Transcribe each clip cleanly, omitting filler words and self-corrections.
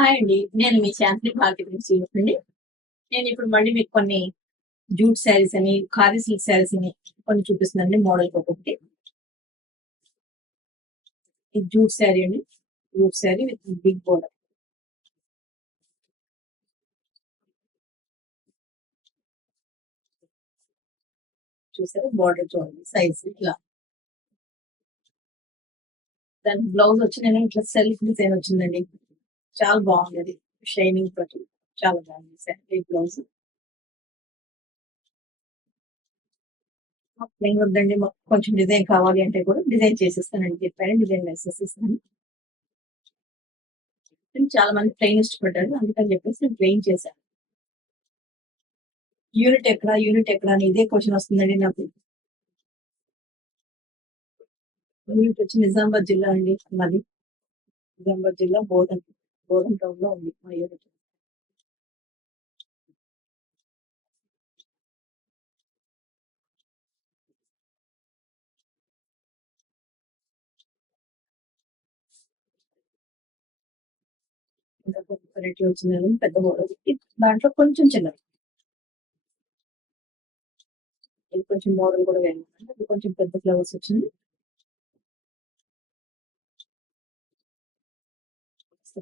హాయ్ అండి. నేను మీ శాంతిని భారతి గురించి అండి. నేను ఇప్పుడు మళ్ళీ మీకు కొన్ని జూట్ శారీస్ అని, ఖాదీ సిల్క్ శారీస్ అని కొన్ని చూపిస్తున్నానండి మోడల్‌కి ఒక్కొక్కటి. ఇది జూట్ శారీ అండి. Jute sari with big border. చూసారా? బోర్డర్ చూడండి సైజ్ ఇట్లా. దానికి బ్లౌజ్ వచ్చి నేను ఇట్లా సెల్ఫ్ డిజైన్ వచ్చిందండి. చాలా బాగుంది. షైనింగ్ తోటి చాలా బాగుంది శారీ బ్లౌజ్. ప్లెయిన్ వద్దండి, మాకు కొంచెం డిజైన్ కావాలి అంటే కూడా డిజైన్ చేసేస్తానండి. చెప్పాను డిజైన్ వేసేసిస్తాను. చాలా మంది ప్లెయిన్ ఇష్టపడ్డారు, అందుకని చెప్పేసి నేను ప్లెయిన్ చేశాను. యూనిట్ ఎక్కడ అని ఇదే క్వశ్చన్ వస్తుందండి నాకు. యూనిట్ వచ్చి నిజామాబాద్ జిల్లా అండి మాది. నిజామాబాద్ జిల్లా బోధన్ టౌన్ లో ఉంది మా యూనిట్. వెరైటీ వచ్చిందని పెద్ద బోర్డర్, దాంట్లో కొంచెం చిన్నది. ఇది కొంచెం మోడల్ కూడా వేయండి, ఇది కొంచెం పెద్ద ఫ్లవర్స్ వచ్చింది.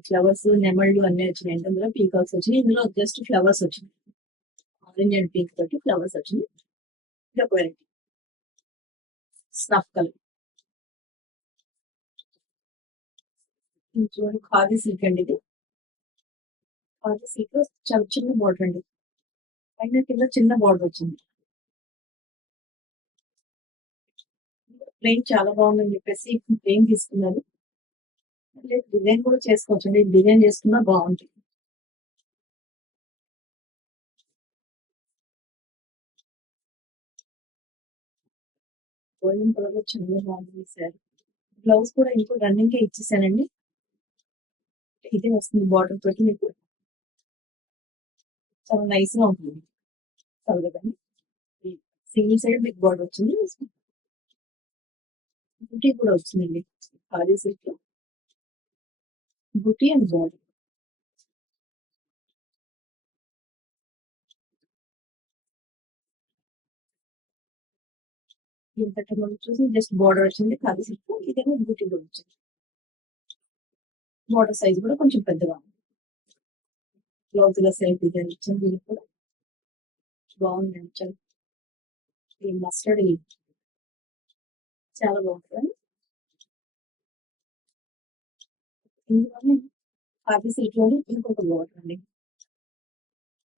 ఫ్లవర్స్ నెమళ్ళు అన్ని వచ్చినాయి. ఇందులో పీకాక్స్ వచ్చినాయి, ఇందులో జస్ట్ ఫ్లవర్స్ వచ్చినాయి. ఆరెంజ్ అండ్ పింక్ తోటి ఫ్లవర్స్ వచ్చినాయి. ఇది ఒక వెరైటీ స్నఫ్ కలర్. చూడండి, ఖాదీ సిల్క్ అండి ఇది. ఖాదీ సిల్క్ లో చాలా చిన్న బోర్డర్ అండి, పైన కింద చిన్న బోర్డర్ వచ్చింది. ప్లెయిన్ చాలా బాగుందని చెప్పేసి ప్లెయిన్ తీసుకున్నారు. డిజైన్ కూడా చేసుకోవచ్చండి, డిజైన్ చేసుకున్నా బాగుంటుంది. గోల్డెన్ కలర్ లో చాలా బాగుంది సార్. బ్లౌజ్ కూడా ఇంకో రన్నింగ్ కే ఇచ్చేసానండి. ఇదే వస్తుంది బార్డర్ తోటి, మీకు చాలా నైస్ గా ఉంటుంది. కలగదండి, సింగిల్ సైడ్ బిగ్ బార్డర్ వచ్చింది. బుటీ కూడా వచ్చిందండి ఖాదీ సిల్క్ లో. బుటీ అండ్ బార్డర్. ఇంతటి మనం చూసి జస్ట్ బార్డర్ వచ్చింది ఖాదీ సిల్క్, ఇదేమో బుటీ కూడా వచ్చింది. బార్డర్ సైజ్ కూడా కొంచెం పెద్దగా ఉంది. బ్లౌజ్ లో సెల్ఫ్ డిజైన్ ఇచ్చింది, ఇది కూడా బాగుందండి. చాలా ఈ మస్టర్డ్ చాలా బాగుంటుంది. ఇందులోనే ఖాదీ సిల్క్ లోనే ఇంకొక బార్డర్ అండి,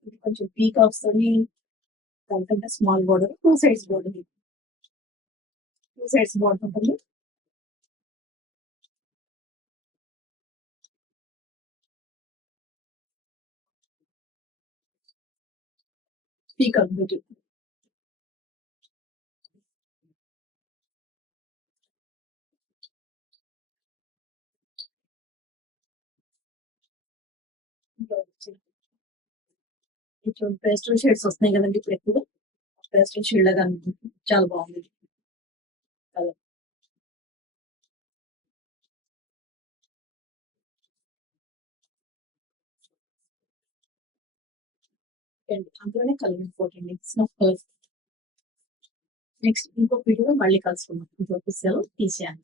ఇది కొంచెం పీకాక్స్ తోని, దానికంటే small border, two sides border, two sides border ఉంటుంది. పీకాక్ బుటీ. కొంచెం పేస్టల్ షేడ్స్ వస్తున్నాయి కదండి ఇప్పుడు ఎక్కువ. పేస్టల్ షేడ్ లాగా అనిపిస్తుంది, చాలా బాగుంది కలర్. అందులోనే colour important, snuff colour. Next ఇంకొక వీడియోలో మళ్ళీ కలుసుకుందాం. ఇంకొక సెలవు తీసేయాలి.